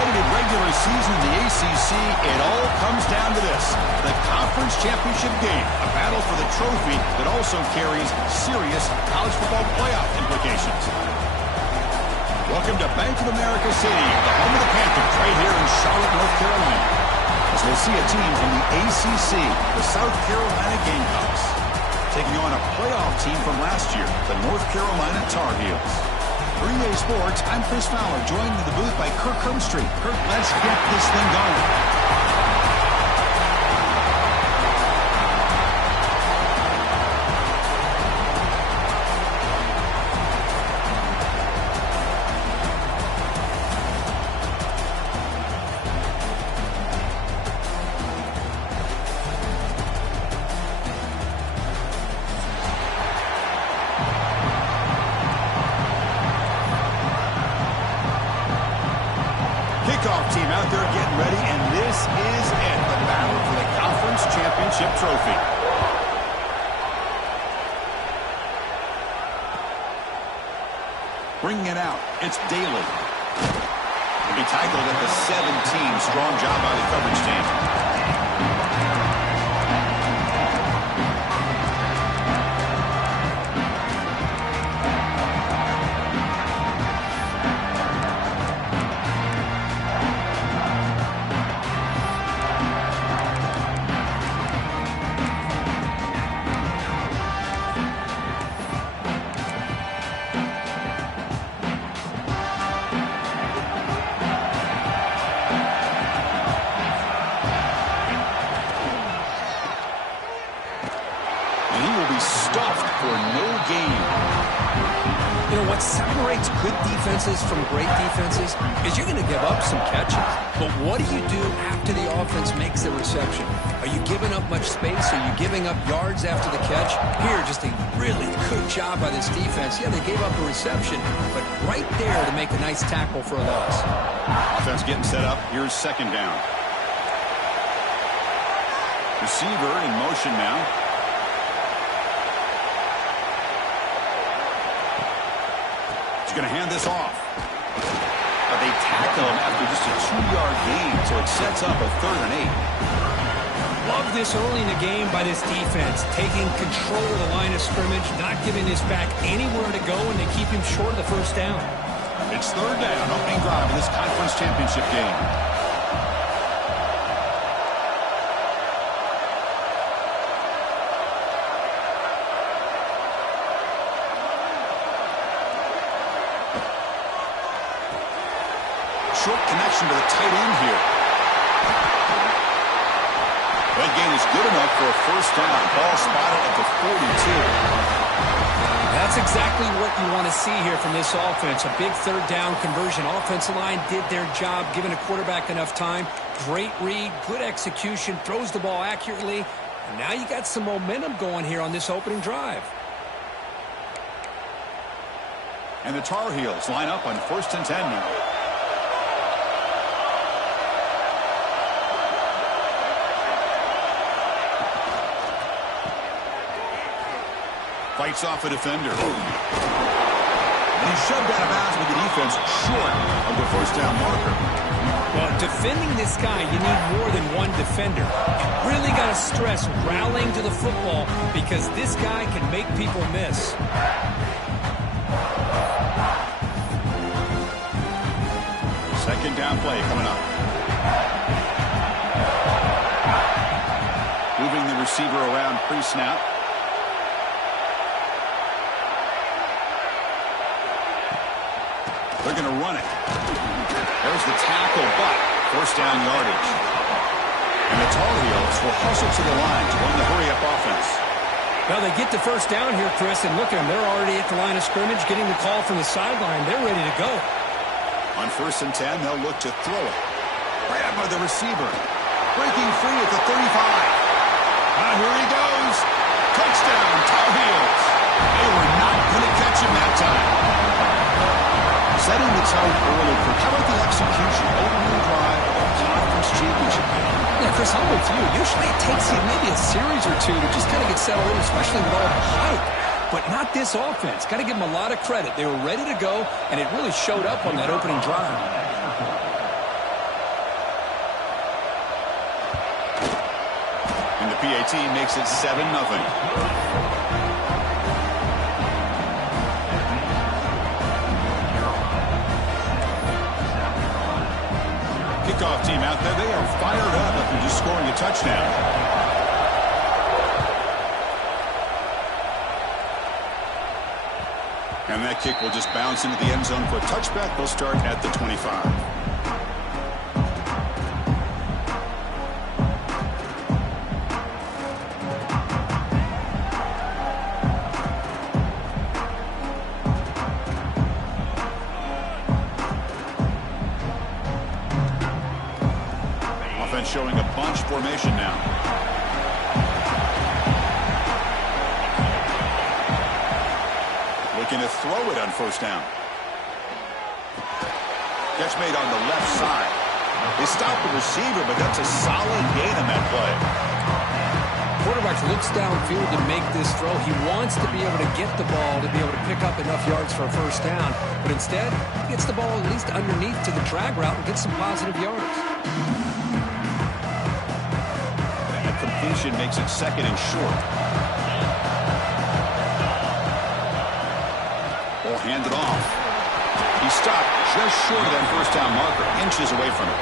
competitive regular season in the ACC, it all comes down to this: the conference championship game, a battle for the trophy that also carries serious college football playoff implications. Welcome to Bank of America Stadium, the home of the Panthers, right here in Charlotte, North Carolina, as we'll see a team from the ACC, the South Carolina Gamecocks, taking on a playoff team from last year, the North Carolina Tar Heels. For EA Sports, I'm Chris Fowler, joined in the booth by Kirk Herbstreit. Kirk, let's get this thing going. Kickoff team out there getting ready, and this is it, the battle for the conference championship trophy. Bringing it out, it's Daly. He'll be tackled at the 17. Strong job by the coverage team. Stuffed for no gain. You know what separates good defenses from great defenses is you're going to give up some catches. But what do you do after the offense makes the reception? Are you giving up much space? Are you giving up yards after the catch? Here, just a really good job by this defense. Yeah, they gave up a reception, but right there to make a nice tackle for a loss. Offense getting set up. Here's second down. Receiver in motion now. He's going to hand this off. But they tackle him after just a 2-yard gain, so it sets up a 3rd and 8. Love this early in the game by this defense, taking control of the line of scrimmage, not giving this back anywhere to go, and they keep him short of the first down. It's 3rd down, opening drive of this conference championship game. Short connection to the tight end here. That gain is good enough for a first down. Ball spotted at the 42. That's exactly what you want to see here from this offense. A big 3rd down conversion. Offensive line did their job, giving a quarterback enough time. Great read, good execution, throws the ball accurately. And now you got some momentum going here on this opening drive. And the Tar Heels line up on 1st and 10 now. Fights off a defender. And he's shoved out of bounds with the defense short of the first down marker. Well, defending this guy, you need more than one defender. You really got to stress rallying to the football because this guy can make people miss. Second down play coming up. Moving the receiver around pre-snap. They're going to run it. There's the tackle, but first down yardage. And the Tar Heels will hustle to the line to run the hurry-up offense. Well, they get the first down here, Chris, and look at them. They're already at the line of scrimmage, getting the call from the sideline. They're ready to go. On 1st and 10, they'll look to throw it. Grabbed by the receiver. Breaking free at the 35. Here he goes. Touchdown, Tar Heels. They were not going to catch him that time. Setting the tone early. How about the execution? Opening drive of a conference championship game. Yeah, Chris, I'm with you. Usually it takes you maybe a series or two to just kind of get settled in, especially with all the hype. But not this offense. Got to give them a lot of credit. They were ready to go, and it really showed up on that opening drive. PAT makes it 7-0. Kickoff team out there, they are fired up after just scoring a touchdown. And that kick will just bounce into the end zone for a touchback. They'll start at the 25. Offense showing a bunch formation now. Looking to throw it on first down. Catch made on the left side. They stopped the receiver, but that's a solid gain on that play. Quarterback looks downfield to make this throw. He wants to be able to get the ball to be able to pick up enough yards for a first down. But instead, he gets the ball at least underneath to the drag route and gets some positive yards. That completion makes it second and short. Handed off. He stopped just short of that first down marker, inches away from it.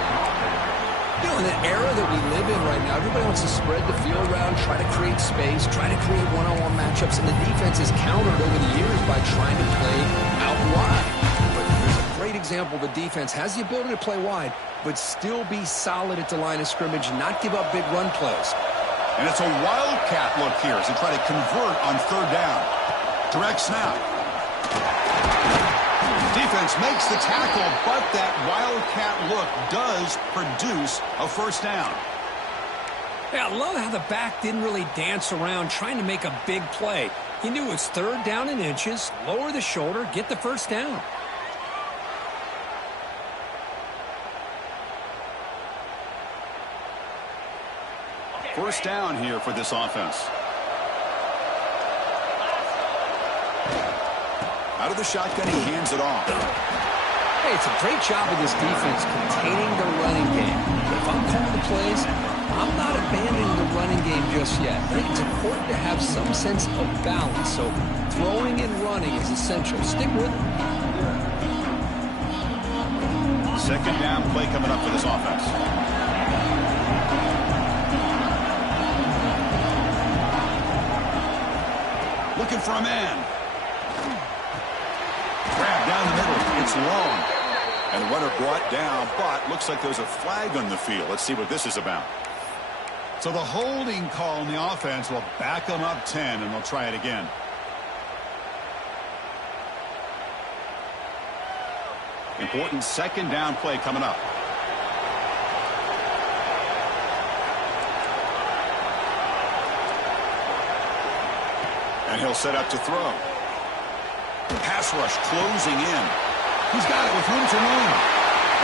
You know, in the era that we live in right now, everybody wants to spread the field around, try to create space, try to create one-on-one matchups, and the defense is countered over the years by trying to play out wide. But there's a great example. The defense has the ability to play wide, but still be solid at the line of scrimmage, not give up big run plays. And it's a wildcat look here as they try to convert on third down. Direct snap. Defense makes the tackle, but that wildcat look does produce a first down. Yeah, I love how the back didn't really dance around trying to make a big play. He knew it was third down in inches, lower the shoulder, get the first down. First down here for this offense. Out of the shotgun, he hands it off. Hey, it's a great job of this defense containing the running game. If I'm calling the plays, I'm not abandoning the running game just yet. It's important to have some sense of balance, so throwing and running is essential. Stick with it. Second down play coming up for this offense. Looking for a man. Grab down the middle. It's long. And the runner brought down, but looks like there's a flag on the field. Let's see what this is about. So the holding call in the offense will back them up 10, and they'll try it again. Important second down play coming up. And he'll set up to throw. Pass rush closing in. He's got it with room to run.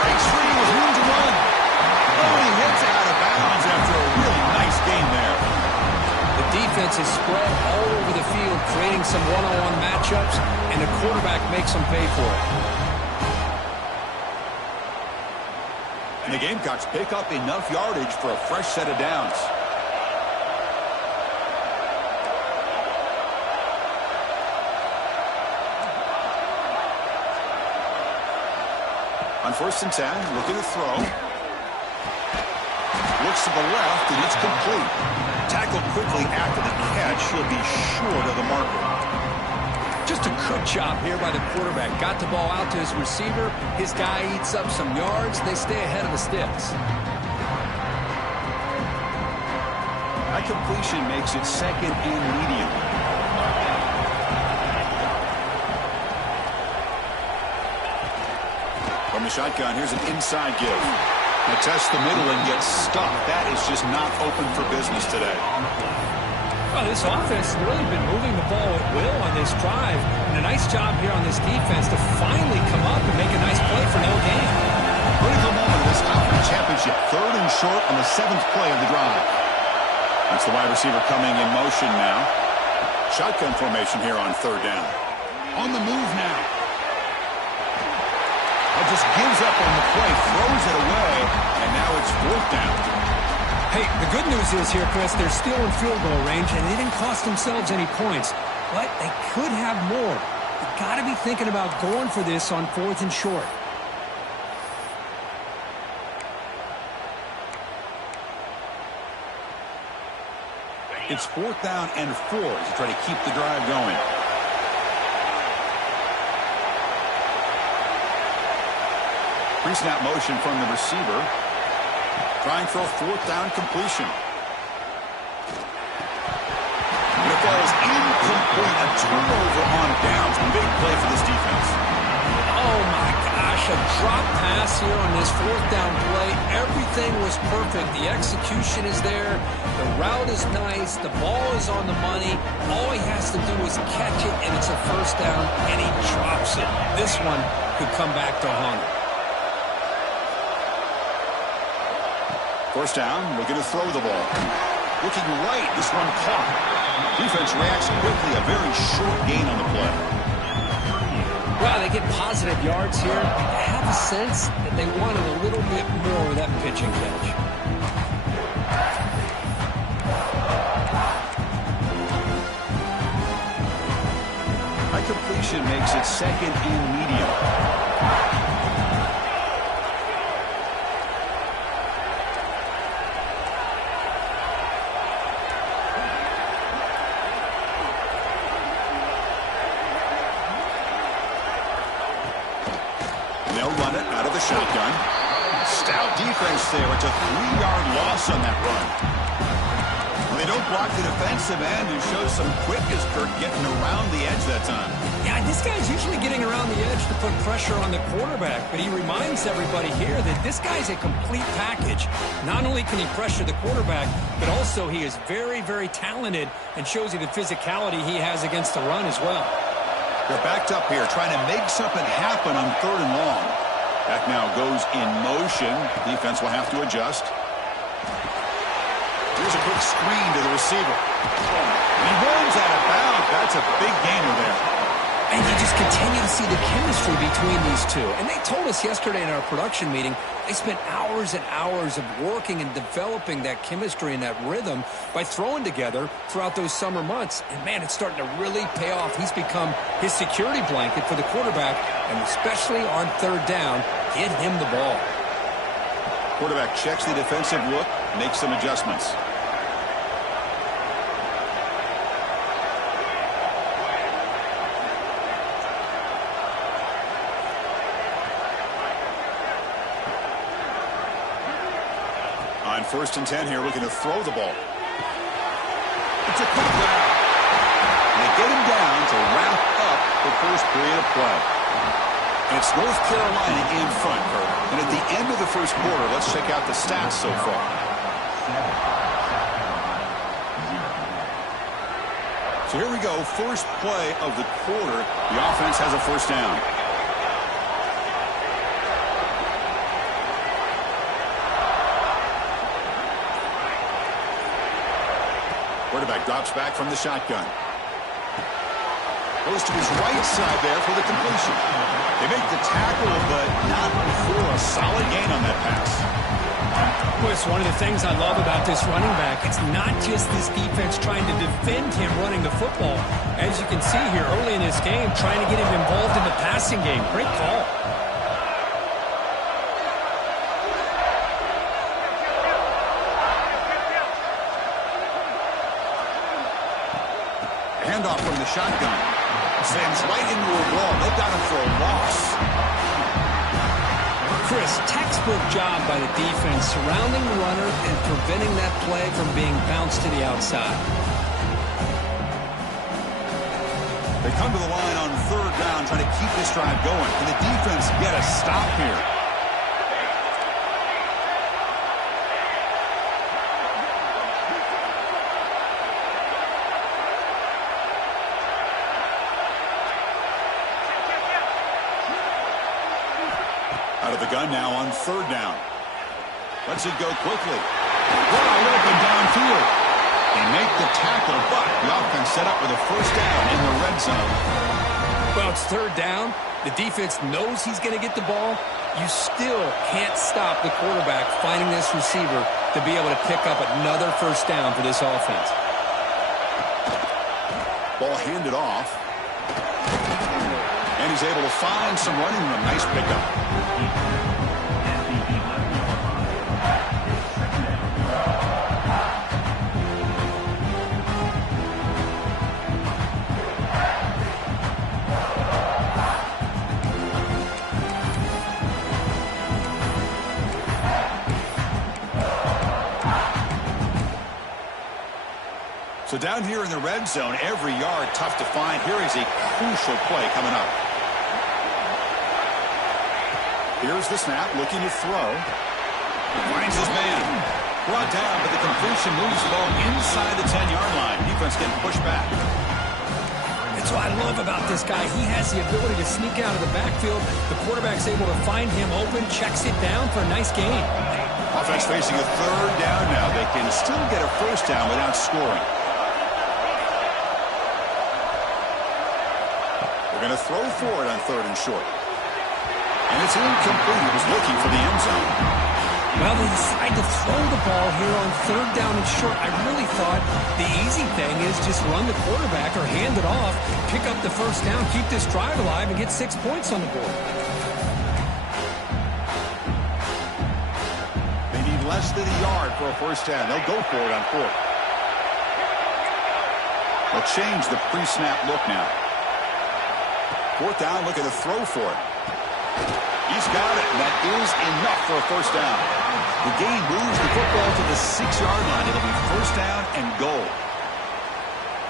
Breaks free with room to run. Oh, he hits out of bounds after a really nice game there. The defense is spread all over the field, creating some one-on-one matchups, and the quarterback makes them pay for it. And the Gamecocks pick up enough yardage for a fresh set of downs. On 1st and 10, looking to throw. Looks to the left, and it's complete. Tackled quickly after the catch. He'll be short of the marker. Just a good job here by the quarterback. Got the ball out to his receiver. His guy eats up some yards. They stay ahead of the sticks. That completion makes it second and medium. From the shotgun, here's an inside give. Now test the middle and gets stuck. That is just not open for business today. Well, this offense has really been moving the ball at will on this drive. And a nice job here on this defense to finally come up and make a nice play for no gain. Critical moment of this conference championship. 3rd and short on the 7th play of the drive. That's the wide receiver coming in motion now. Shotgun formation here on 3rd down. On the move now. Just gives up on the play, throws it away, and now it's 4th down. Hey, the good news is here, Chris, they're still in field goal range, and they didn't cost themselves any points. But they could have more. You've got to be thinking about going for this on 4th and short. It's 4th down and 4 to try to keep the drive going. Pre-snap motion from the receiver. Trying for a 4th down completion. And it falls incomplete. A turnover on downs. Big play for this defense. Oh, my gosh. A drop pass here on this 4th down play. Everything was perfect. The execution is there. The route is nice. The ball is on the money. All he has to do is catch it, and it's a 1st down, and he drops it. This one could come back to haunt him. 1st down, looking to throw the ball. Looking right, this one caught. Defense reacts quickly, a very short gain on the play. Well, they get positive yards here. I have a sense that they wanted a little bit more of that pitch and catch. High completion makes it 2nd and medium. Shotgun. Stout defense there. It's a 3-yard loss on that run. Well, they don't block the defensive end and show some quickness for getting around the edge that time. Yeah, this guy's usually getting around the edge to put pressure on the quarterback, but he reminds everybody here that this guy's a complete package. Not only can he pressure the quarterback, but also he is very, very talented and shows you the physicality he has against the run as well. They're backed up here trying to make something happen on 3rd and long. Back now goes in motion. Defense will have to adjust. Here's a quick screen to the receiver. He runs out of bounds. That's a big gainer there. And you just continue to see the chemistry between these two. And they told us yesterday in our production meeting, they spent hours and hours of working and developing that chemistry and that rhythm by throwing together throughout those summer months. And, man, it's starting to really pay off. He's become his security blanket for the quarterback, and especially on 3rd down, get him the ball. Quarterback checks the defensive look, makes some adjustments. On 1st and 10 here, looking to throw the ball. It's a quick route. And they get him down to wrap up the first period of play. And it's North Carolina in front, Kurt. And at the end of the first quarter, let's check out the stats so far. So here we go, first play of the quarter. The offense has a 1st down. Quarterback drops back from the shotgun. Goes to his right side there for the completion. They make the tackle, but not before a solid gain on that pass. Well, it's one of the things I love about this running back. It's not just this defense trying to defend him running the football. As you can see here early in this game, trying to get him involved in the passing game. Great call. Handoff from the shotgun. Sends right into a wall. They got him for a loss. Chris, textbook job by the defense, surrounding the runner and preventing that play from being bounced to the outside. They come to the line on 3rd down, trying to keep this drive going. Can the defense get a stop here? Out of the gun now on 3rd down. Lets it go quickly. Wide open downfield. They make the tackle, but the offense set up with a 1st down in the red zone. Well, it's third down. The defense knows he's going to get the ball. You still can't stop the quarterback finding this receiver to be able to pick up another first down for this offense. Ball handed off. And he's able to find some running room. Nice pickup. So down here in the red zone, every yard tough to find. Here is a crucial play coming up. Here's the snap, looking to throw. Finds his man. Brought down, but the completion moves the ball inside the 10-yard line. Defense getting pushed back. That's what I love about this guy. He has the ability to sneak out of the backfield. The quarterback's able to find him open, checks it down for a nice gain. Offense facing a third down now. They can still get a first down without scoring. Going to throw for it on third and short. And it's incomplete. He was looking for the end zone. Well, they decide to throw the ball here on third down and short. I really thought the easy thing is just run the quarterback or hand it off, pick up the first down, keep this drive alive, and get 6 points on the board. They need less than a yard for a first down. They'll go for it on fourth. They'll change the pre-snap look now. Fourth down, looking to throw for it. He's got it, and that is enough for a first down. The gain moves the football to the 6-yard line. It'll be first down and goal.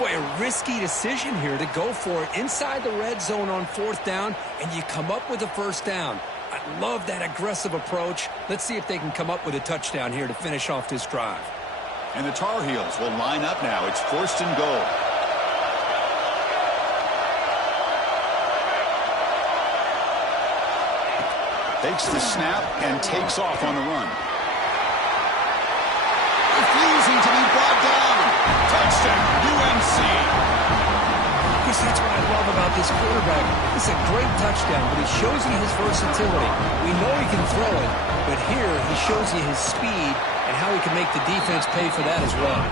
Boy, a risky decision here to go for it inside the red zone on fourth down, and you come up with a first down. I love that aggressive approach. Let's see if they can come up with a touchdown here to finish off this drive. And the Tar Heels will line up now. It's first and goal. Takes the snap and takes off on the run. Refusing to be brought down. Touchdown, UNC. Because that's what I love about this quarterback. It's a great touchdown, but he shows you his versatility. We know he can throw it, but here he shows you his speed and how he can make the defense pay for that as well.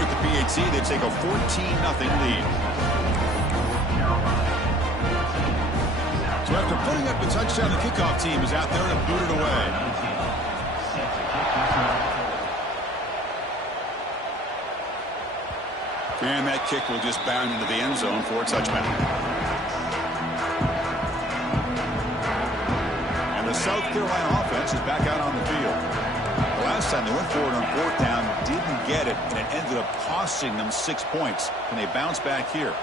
With the PAT, they take a 14-0 lead. So after putting up the touchdown, the kickoff team is out there to boot it away. And that kick will just bound into the end zone for a touchback. And the South Carolina offense is back out on the field. The last time they went for it on fourth down, didn't get it, and it ended up costing them 6 points. And they bounce back here.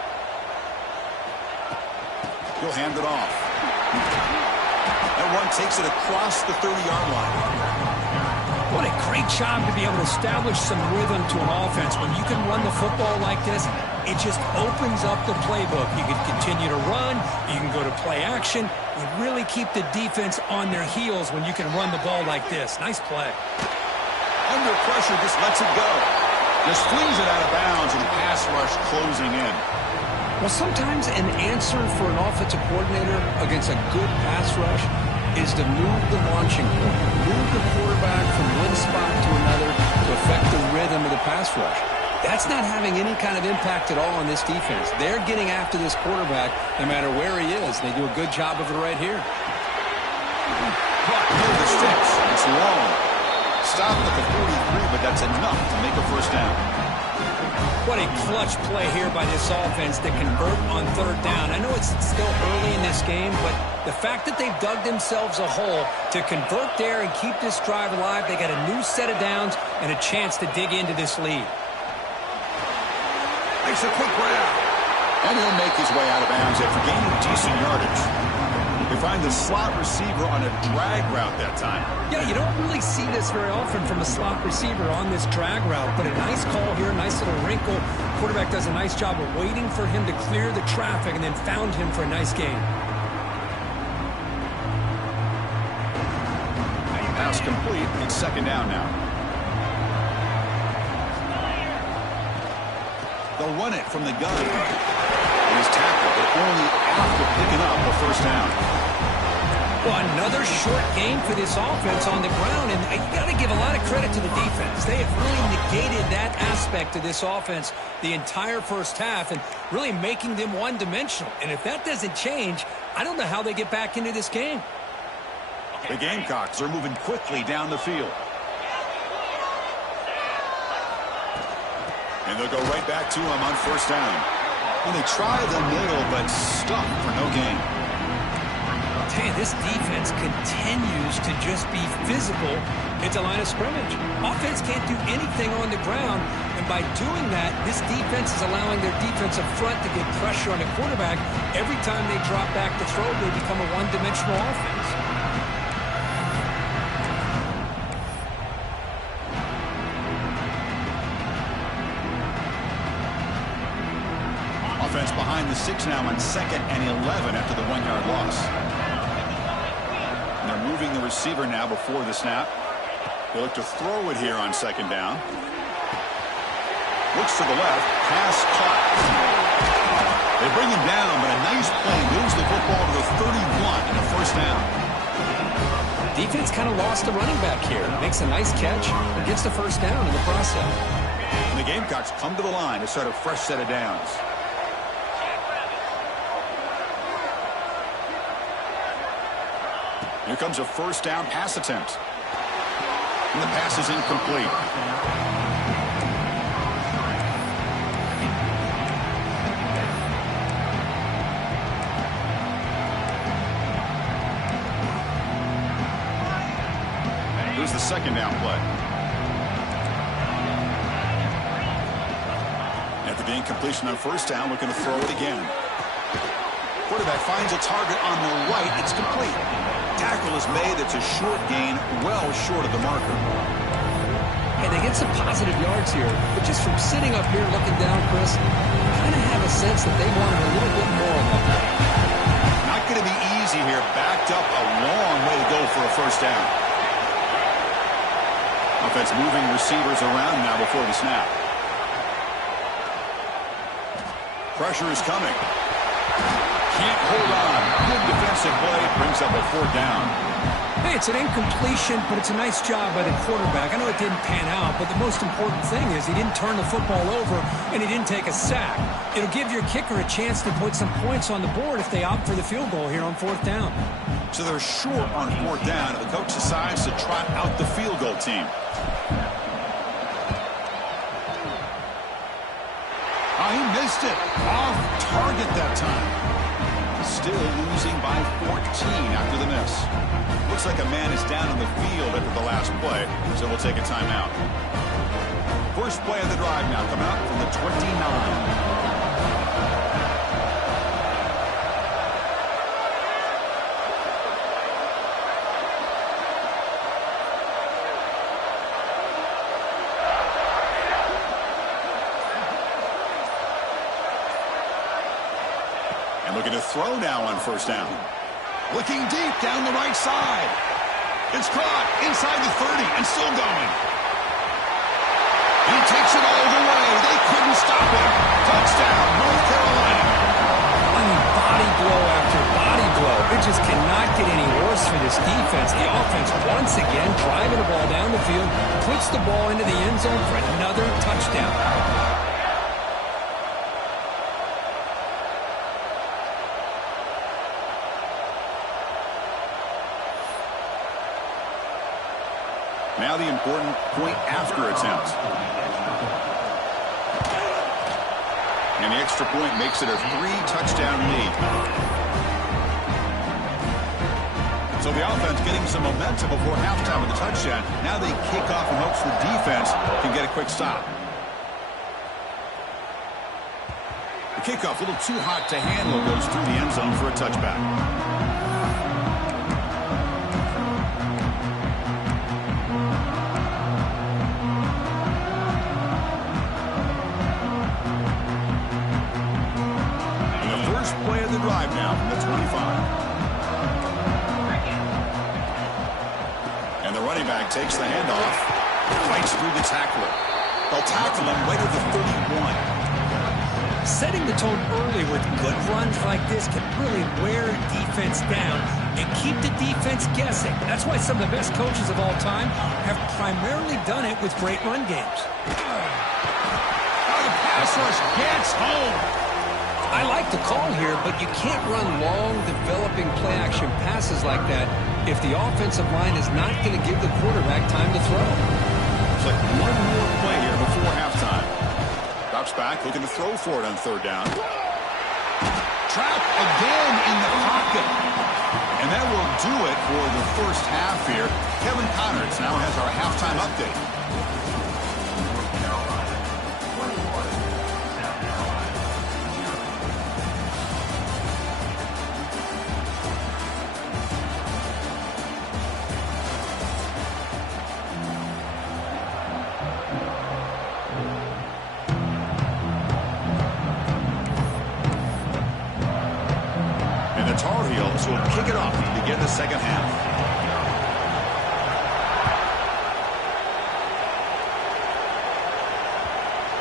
He'll hand it off. That one takes it across the 30-yard line. What a great job to be able to establish some rhythm to an offense. When you can run the football like this, it just opens up the playbook. You can continue to run. You can go to play action. You really keep the defense on their heels when you can run the ball like this. Nice play. Under pressure, just lets it go. Just flings it out of bounds, and the pass rush closing in. Well, sometimes an answer for an offensive coordinator against a good pass rush is to move the launching point, move the quarterback from one spot to another to affect the rhythm of the pass rush. That's not having any kind of impact at all on this defense. They're getting after this quarterback no matter where he is. They do a good job of it right here. Caught near the sticks. It's long. Stopped at the 43, but that's enough to make a first down. What a clutch play here by this offense to convert on third down. I know it's still early in this game, but the fact that they've dug themselves a hole to convert there and keep this drive alive, they got a new set of downs and a chance to dig into this lead. Makes a quick grab. And he'll make his way out of bounds after gaining decent yardage. They find the slot receiver on a drag route that time. Yeah, you don't really see this very often from a slot receiver on this drag route, but a nice call here, nice little wrinkle. Quarterback does a nice job of waiting for him to clear the traffic and then found him for a nice gain. Pass complete. It's second down now. They'll run it from the gun. his tackle, but only after picking up a first down. Well, another short game for this offense on the ground, and you got to give a lot of credit to the defense. They have really negated that aspect of this offense the entire first half and really making them one-dimensional. And if that doesn't change, I don't know how they get back into this game. The Gamecocks are moving quickly down the field. And they'll go right back to him on first down. And they try the middle, but stuck for no gain. I'll tell you, this defense continues to just be physical at the line of scrimmage. Offense can't do anything on the ground, and by doing that, this defense is allowing their defensive front to get pressure on the quarterback. Every time they drop back to throw, they become a one-dimensional offense. Offense behind the 6 now on 2nd and 11 after the 1-yard loss. And they're moving the receiver now before the snap. They look to throw it here on 2nd down. Looks to the left. Pass caught. They bring him down, but a nice play moves the football to the 31 and a first down. Defense kind of lost the running back here. Makes a nice catch and gets the first down in the process. And the Gamecocks come to the line to start a fresh set of downs. Here comes a first down pass attempt. And the pass is incomplete. Here's the 2nd down play. After the incompletion on first down, looking to throw it again. Quarterback finds a target on the right. It's complete. Tackle is made. It's a short gain, well short of the marker. Hey, they get some positive yards here, but just from sitting up here looking down, Chris, I kind of have a sense that they wanted a little bit more on that play. Not going to be easy here. Backed up a long way to go for a first down. Offense moving receivers around now before the snap. Pressure is coming. Can't hold on. Good defensive play. Brings up a 4th down. Hey, it's an incompletion, but it's a nice job by the quarterback. I know it didn't pan out, but the most important thing is he didn't turn the football over and he didn't take a sack. It'll give your kicker a chance to put some points on the board if they opt for the field goal here on 4th down. So they're short on 4th down, and the coach decides to trot out the field goal team. Oh, he missed it. Off target that time. Still losing by 14 after the miss. Looks like a man is down on the field after the last play, so we'll take a timeout. First play of the drive now come out from the 29. Looking to throw now on first down. Looking deep down the right side. It's caught inside the 30 and still going. He takes it all the way. They couldn't stop him. Touchdown, North Carolina. I mean, body blow after body blow. It just cannot get any worse for this defense. The offense, once again, driving the ball down the field, puts the ball into the end zone for another touchdown. Now the important point after attempt. And the extra point makes it a 3-touchdown lead. So the offense getting some momentum before halftime with the touchdown. Now they kick off in hopes the defense can get a quick stop. The kickoff a little too hot to handle, goes through the end zone for a touchback. Drive now from the 25. And the running back takes the handoff, fights through the tackler. They'll tackle him right at the 31. Setting the tone early with good runs like this can really wear defense down and keep the defense guessing. That's why some of the best coaches of all time have primarily done it with great run games. Oh, the pass rush gets home. I like the call here, but you can't run long, developing play-action passes like that if the offensive line is not going to give the quarterback time to throw. It's like one more play here before halftime. Drops back, looking to throw for it on third down. Trapped again in the pocket. And that will do it for the first half here. Kevin Connors now has our halftime update. Tar Heels will kick it off to begin the second half.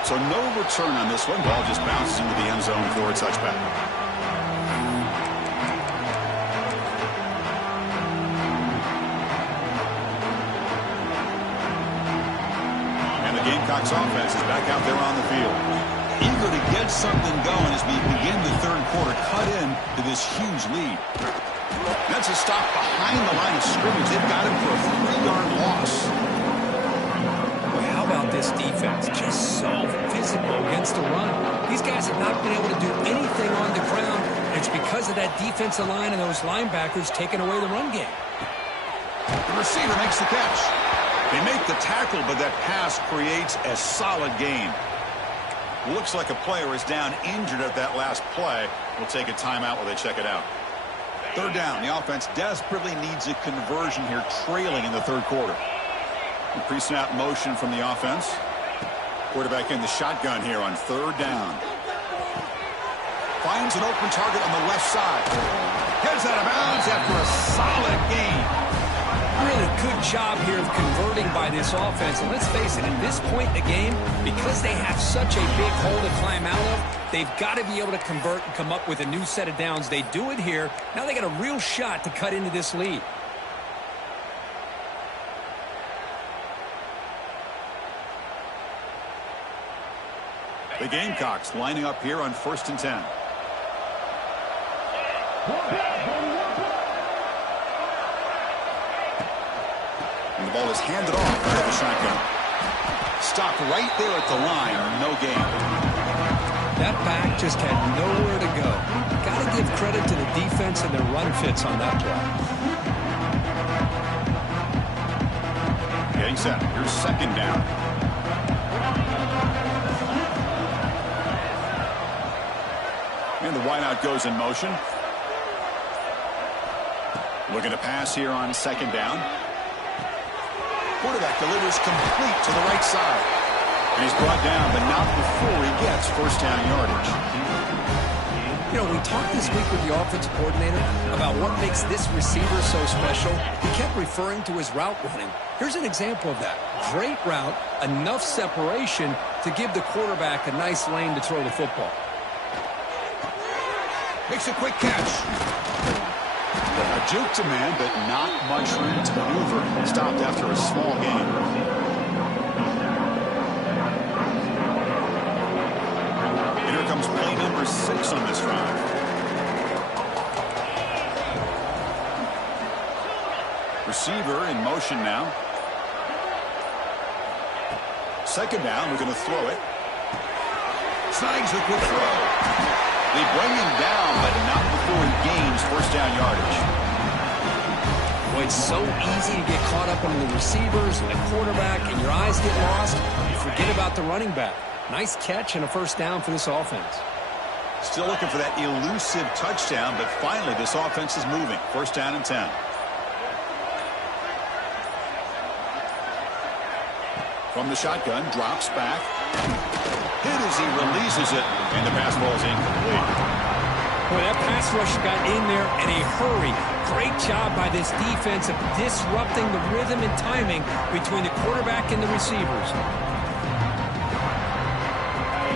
So no return on this one. Ball just bounces into the end zone for a touchback. And the Gamecocks offense is back out there on the field. Eager to get something going as we begin the third quarter, cut in to this huge lead. That's a stop behind the line of scrimmage. They've got him for a 3-yard loss. Boy, how about this defense? Just so physical against the run. These guys have not been able to do anything on the ground. It's because of that defensive line and those linebackers taking away the run game. The receiver makes the catch. They make the tackle, but that pass creates a solid gain. Looks like a player is down injured at that last play. We'll take a timeout while they check it out. Third down. The offense desperately needs a conversion here, trailing in the third quarter. The pre-snap motion from the offense. Quarterback in the shotgun here on third down. Finds an open target on the left side. Heads out of bounds after a solid gain. Really good job here of converting by this offense. And let's face it, at this point in the game, because they have such a big hole to climb out of, they've got to be able to convert and come up with a new set of downs. They do it here. Now they got a real shot to cut into this lead. The Gamecocks lining up here on 1st and 10. And the ball is handed off out of the shotgun. Stopped right there at the line. No gain. That back just had nowhere to go. Got to give credit to the defense and their run fits on that play. Getting set. Here's second down. And the wideout goes in motion. Looking to pass here on second down. Quarterback delivers complete to the right side. And he's brought down, but not before he gets first down yardage. You know, we talked this week with the offensive coordinator about what makes this receiver so special. He kept referring to his route running. Here's an example of that. Great route, enough separation to give the quarterback a nice lane to throw the football. Makes a quick catch. A juke to man, but not much room to maneuver. Stopped after a small gain. And here comes play number 6 on this drive. Receiver in motion now. Second down, we're going to throw it. Snags the quick throw. They bring him down, but not before he gains first down yardage. Boy, it's so easy to get caught up on the receivers and the quarterback, and your eyes get lost. You forget about the running back. Nice catch and a first down for this offense. Still looking for that elusive touchdown, but finally this offense is moving. First down and 10. From the shotgun, drops back. Hit as he releases it, and the pass ball is incomplete. Boy, that pass rush got in there in a hurry. Great job by this defense of disrupting the rhythm and timing between the quarterback and the receivers.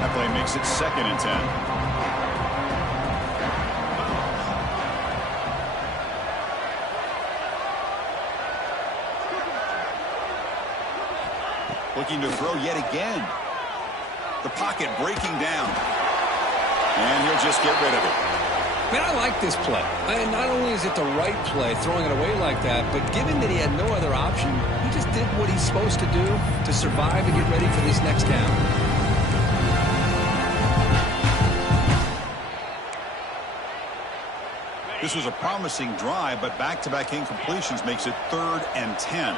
A that play makes it 2nd and 10. Looking to throw yet again. The pocket breaking down. And he'll just get rid of it. Man, I like this play. Not only is it the right play, throwing it away like that, but given that he had no other option, he just did what he's supposed to do to survive and get ready for this next down. This was a promising drive, but back-to-back incompletions makes it 3rd and 10.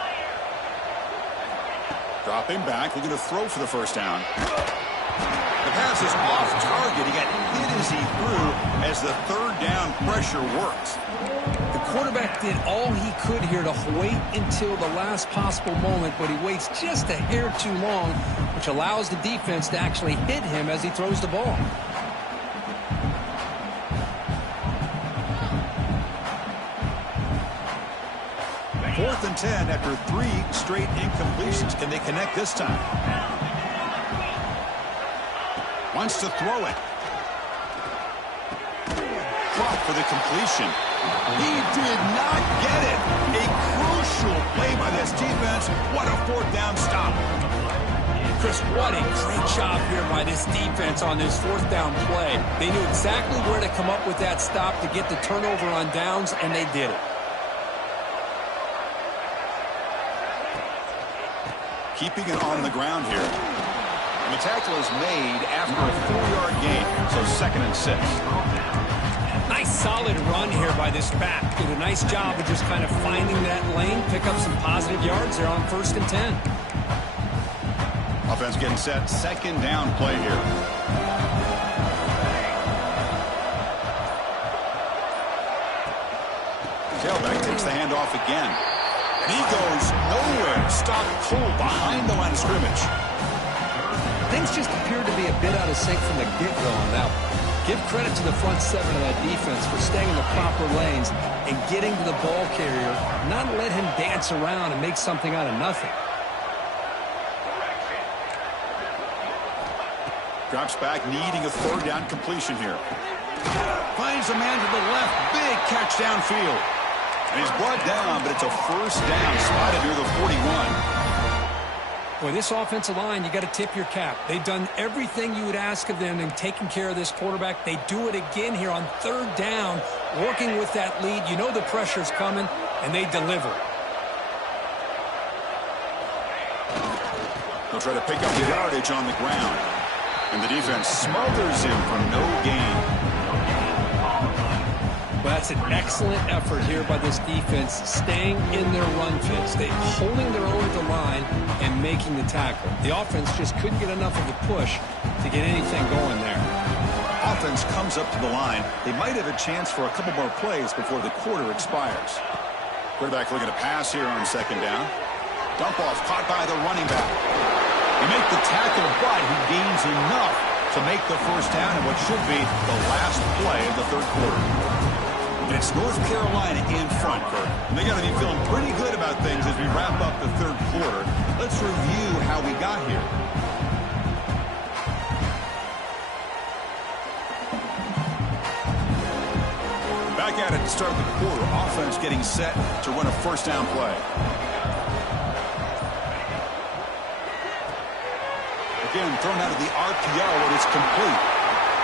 Dropping back, looking to throw for the first down. The pass is off target. He got hit as he threw as the 3rd down pressure worked. The quarterback did all he could here to wait until the last possible moment, but he waits just a hair too long, which allows the defense to actually hit him as he throws the ball. Fourth and 10 after 3 straight incompletions. Can they connect this time? Wants to throw it. Caught for the completion. He did not get it. A crucial play by this defense. What a 4th down stop. Chris, what a great job here by this defense on this 4th down play. They knew exactly where to come up with that stop to get the turnover on downs, and they did it. Keeping it on the ground here. And the tackle is made after a 4-yard gain, so 2nd and 6. Nice solid run here by this back. Did a nice job of just kind of finding that lane, pick up some positive yards there on 1st and 10. Offense getting set, 2nd down play here. Tailback takes the handoff again. And he goes nowhere. Stopped cold behind the line of scrimmage. Things just appear to be a bit out of sync from the get-go on that one. Give credit to the front 7 of that defense for staying in the proper lanes and getting to the ball carrier, not let him dance around and make something out of nothing. Drops back, needing a 3rd down completion here. Finds a man to the left. Big catch downfield. And he's brought down, but it's a 1st down, spotted near the 41. Boy, this offensive line, you got to tip your cap. They've done everything you would ask of them in taking care of this quarterback. They do it again here on 3rd down, working with that lead. You know the pressure's coming, and they deliver. They'll try to pick up the yardage on the ground. And the defense smothers him for no gain. Well, that's an excellent effort here by this defense, staying in their run fits. They're holding their own at the line and making the tackle. The offense just couldn't get enough of a push to get anything going there. Offense comes up to the line. They might have a chance for a couple more plays before the quarter expires. Quarterback looking to pass here on 2nd down. Dump off caught by the running back. They make the tackle, but he gains enough to make the 1st down in what should be the last play of the 3rd quarter. And it's North Carolina in front, Kurt. And they got to be feeling pretty good about things as we wrap up the 3rd quarter. Let's review how we got here. Back at it to start the quarter. Offense getting set to run a 1st down play. Again, thrown out of the RPO, and it's complete.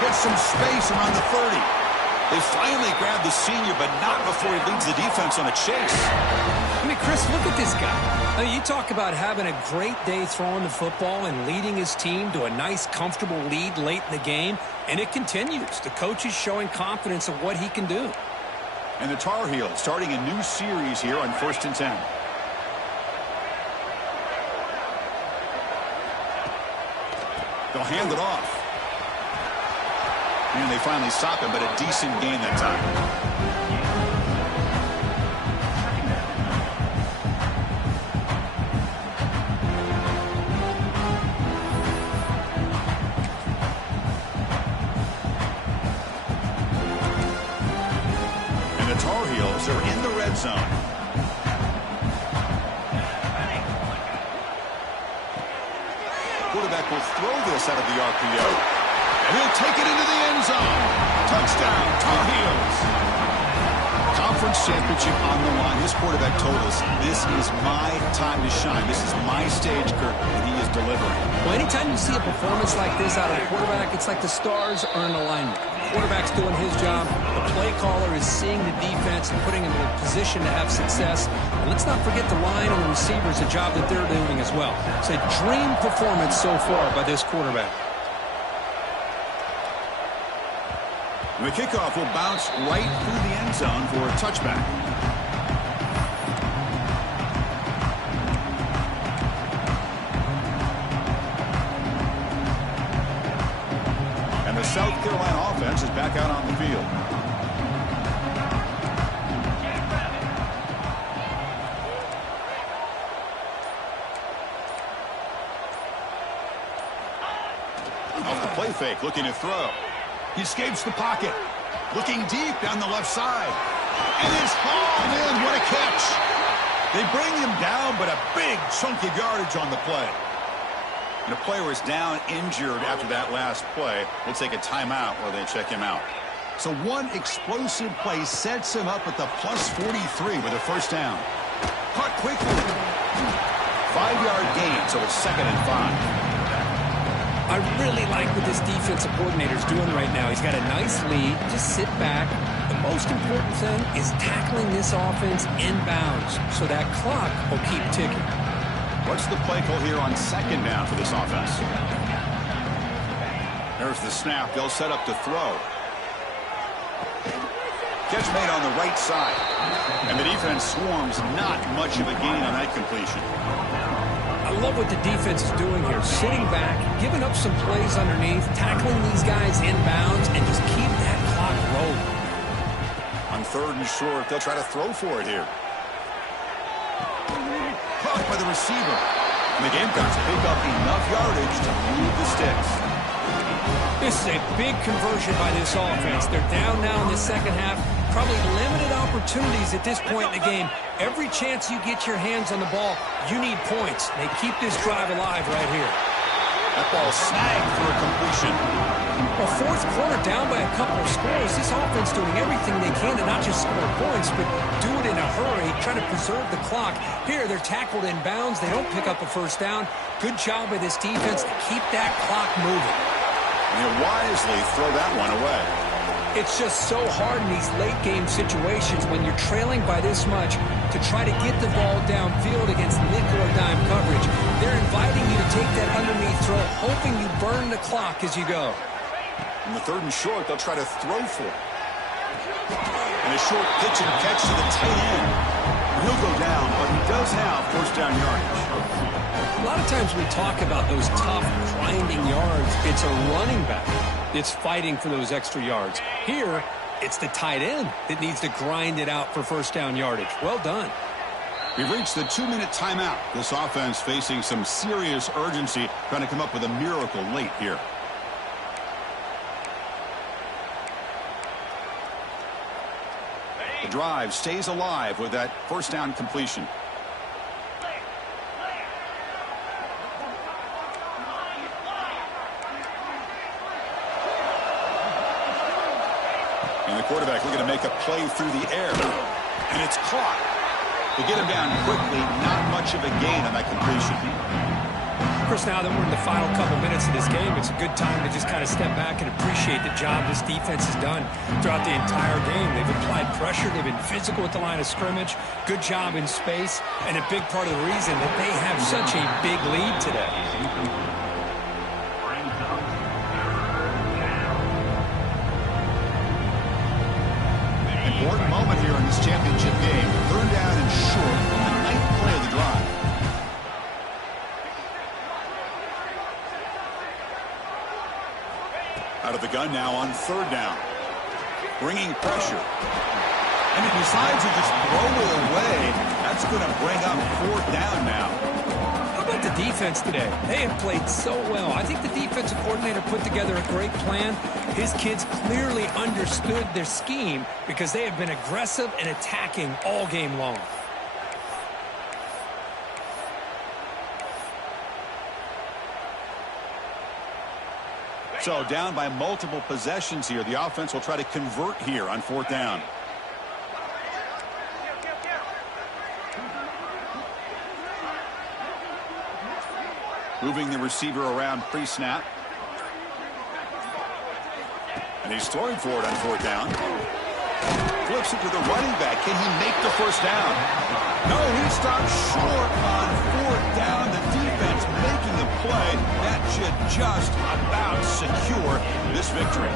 Gets some space around the 30. They finally grab the senior, but not before he leads the defense on a chase. I mean, Chris, look at this guy. I mean, you talk about having a great day throwing the football and leading his team to a nice, comfortable lead late in the game, and it continues. The coach is showing confidence of what he can do. And the Tar Heels starting a new series here on 1st and 10. They'll hand it off. And they finally stop him, but a decent gain that time. And the Tar Heels are in the red zone. Quarterback will throw this out of the RPO. And he'll take it into the end zone. Touchdown, Tar Heels. Conference championship on the line. This quarterback told us, this is my time to shine. This is my stage, Kirk, and he is delivering. Well, anytime you see a performance like this out of a quarterback, it's like the stars are in alignment. The quarterback's doing his job. The play caller is seeing the defense and putting him in a position to have success. And let's not forget the line and the receivers, the job that they're doing as well. It's a dream performance so far by this quarterback. And the kickoff will bounce right through the end zone for a touchback. And the South Carolina offense is back out on the field. Off the play fake, looking to throw. He escapes the pocket. Looking deep down the left side. And it's hauled in. What a catch. They bring him down, but a big chunk of yardage on the play. And the player is down injured after that last play. We'll take a timeout while they check him out. So one explosive play sets him up at the plus 43 with a first down. Caught quickly. 5-yard gain, so it's 2nd and 5. I really like what this defensive coordinator is doing right now. He's got a nice lead. Just sit back. The most important thing is tackling this offense inbounds so that clock will keep ticking. What's the play call here on 2nd down for this offense? There's the snap. They'll set up to throw. Catch made on the right side. And the defense swarms. Not much of a gain on that completion. I love what the defense is doing here. Sitting back, giving up some plays underneath, tackling these guys inbounds, and just keep that clock rolling. On 3rd and short, they'll try to throw for it here. Caught by the receiver. And the Gamecocks pick up enough yardage to move the sticks. This is a big conversion by this offense. They're down now in the second half. Probably limited opportunities at this point in the game. Every chance you get your hands on the ball, you need points. They keep this drive alive right here. That ball snagged for a completion. Well, 4th quarter down by a couple of scores. This offense doing everything they can to not just score points, but do it in a hurry, trying to preserve the clock. Here, they're tackled in bounds. They don't pick up a first down. Good job by this defense to keep that clock moving. And they wisely throw that one away. It's just so hard in these late-game situations when you're trailing by this much to try to get the ball downfield against nickel or dime coverage. They're inviting you to take that underneath throw, hoping you burn the clock as you go. In the 3rd and short, they'll try to throw for it. And a short pitch and catch to the tight end. He'll go down, but he does have first down yardage. A lot of times we talk about those tough, grinding yards. It's a running back. It's fighting for those extra yards. Here, it's the tight end that needs to grind it out for first down yardage. Well done. We've reached the 2-minute timeout. This offense facing some serious urgency, trying to come up with a miracle late here. The drive stays alive with that first down completion. And the quarterback looking to make a play through the air. And it's caught. They get him down quickly. Not much of a gain on that completion. Chris, now that we're in the final couple minutes of this game, it's a good time to just kind of step back and appreciate the job this defense has done throughout the entire game. They've applied pressure. They've been physical at the line of scrimmage. Good job in space. And a big part of the reason that they have such a big lead today. Important moment here in this championship game. 3rd down and short on the 9th play of the drive. Out of the gun now on 3rd down. Bringing pressure. And he decides to just throw it away. That's going to bring up 4th down now. How about the defense today? They have played so well. I think the defensive coordinator put together a great plan. His kids clearly understood their scheme because they have been aggressive and attacking all game long. So down by multiple possessions here. The offense will try to convert here on 4th down. Moving the receiver around pre-snap. And he's throwing for it on 4th down. Flips it to the running back. Can he make the first down? No, he stopped short on 4th down. The defense making the play. That should just about secure this victory.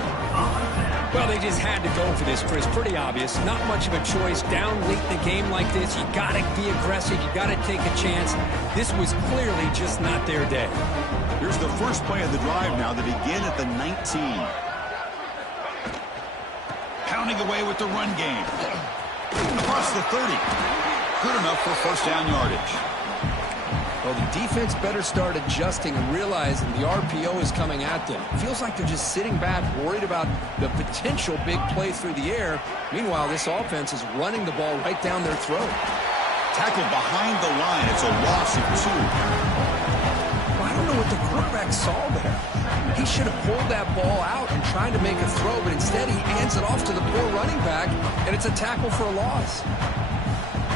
Well, they just had to go for this, Chris. Pretty obvious. Not much of a choice. Down late in the game like this, you got to be aggressive. You got to take a chance. This was clearly just not their day. Here's the first play of the drive now. They begin at the 19. Pounding away with the run game. Across the 30. Good enough for first down yardage. Well, the defense better start adjusting and realizing the RPO is coming at them. Feels like they're just sitting back, worried about the potential big play through the air. Meanwhile, this offense is running the ball right down their throat. Tackled behind the line. It's a loss of 2. Well, I don't know what the quarterback saw there. He should have pulled that ball out and tried to make a throw, but instead he hands it off to the poor running back, and it's a tackle for a loss.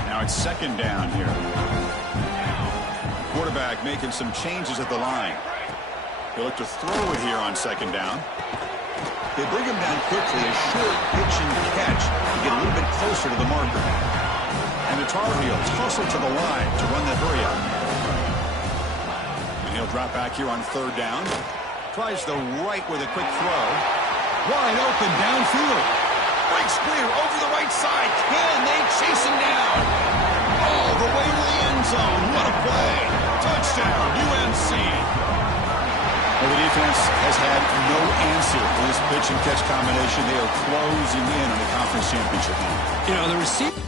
Now it's 2nd down here. Quarterback making some changes at the line. He'll look to throw it here on 2nd down. They bring him down quickly. A short pitch and catch to get a little bit closer to the marker. And the Tar Heels tussle to the line to run the hurry up. And he'll drop back here on 3rd down. Tries the right with a quick throw. Wide open downfield. Breaks clear over the right side. Can they chase him down? All the way to the end zone. What a play. Touchdown, UNC. Well, the defense has had no answer for this pitch and catch combination. They are closing in on the conference championship now. You know, the receiver.